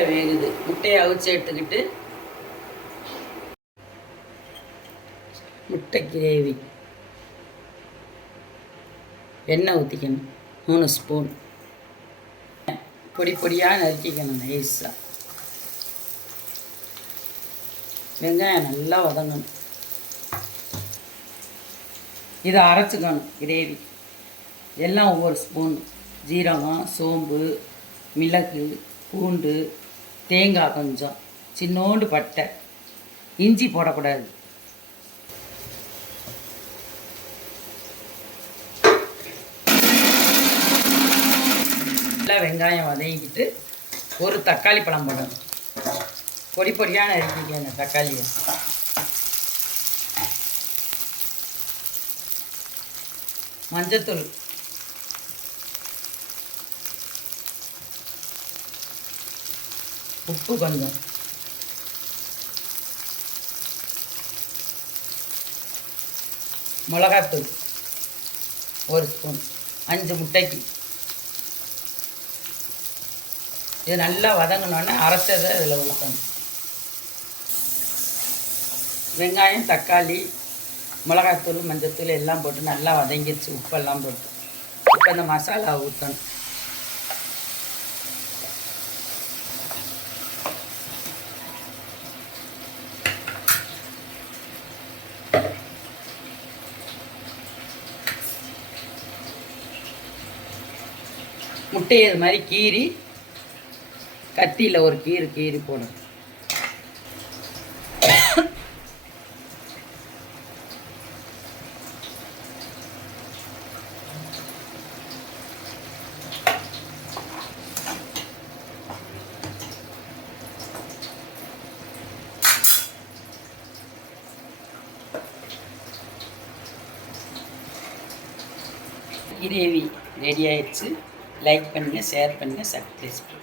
வேகுது. முட்டையை அவிச்சு எடுத்துக்கிட்டு முட்டை கிரேவி எண்ணெய் ஊற்றிக்கணும். 3 ஸ்பூன் பொடி பொடியாக நறுக்கிக்கணும் நைஸாக. வெங்காயம் நல்லா வதங்கணும். இதை அரைச்சிக்கணும் கிரேவி. எல்லாம் ஒவ்வொரு ஸ்பூன். ஜீரகம், சோம்பு, மிளகு, பூண்டு, தேங்காய் கொஞ்சம், சின்னோண்டு பட்டை, இஞ்சி போடக்கூடாது. நல்லா வெங்காயம் வதங்கிக்கிட்டு ஒரு தக்காளி பழம் போடணும். பொடி பொடியாக நறுக்கிக்கங்க தக்காளியை. மஞ்சத்தூள், உப்பு கொஞ்சம், மிளகாத்தூள் 1 ஸ்பூன், 5 முட்டைக்கு. இது நல்லா வதங்கினோன்னே அரைச்சதை இதில் ஊற்றணும். வெங்காயம், தக்காளி, மிளகாத்தூள், மஞ்சத்தூள் எல்லாம் போட்டு நல்லா வதங்கிடுச்சு. உப்பெல்லாம் போட்டு இப்போ இந்த மசாலா ஊற்றணும். முட்டையை இது மாதிரி கீறி கத்தியில் ஒரு கீறி போடணும். கிரேவி ரெடி ஆயிடுச்சு. லைக் பண்ணுங்கள், ஷேர் பண்ணுங்கள், சப்ஸ்கிரைப் பண்ணுங்கள்.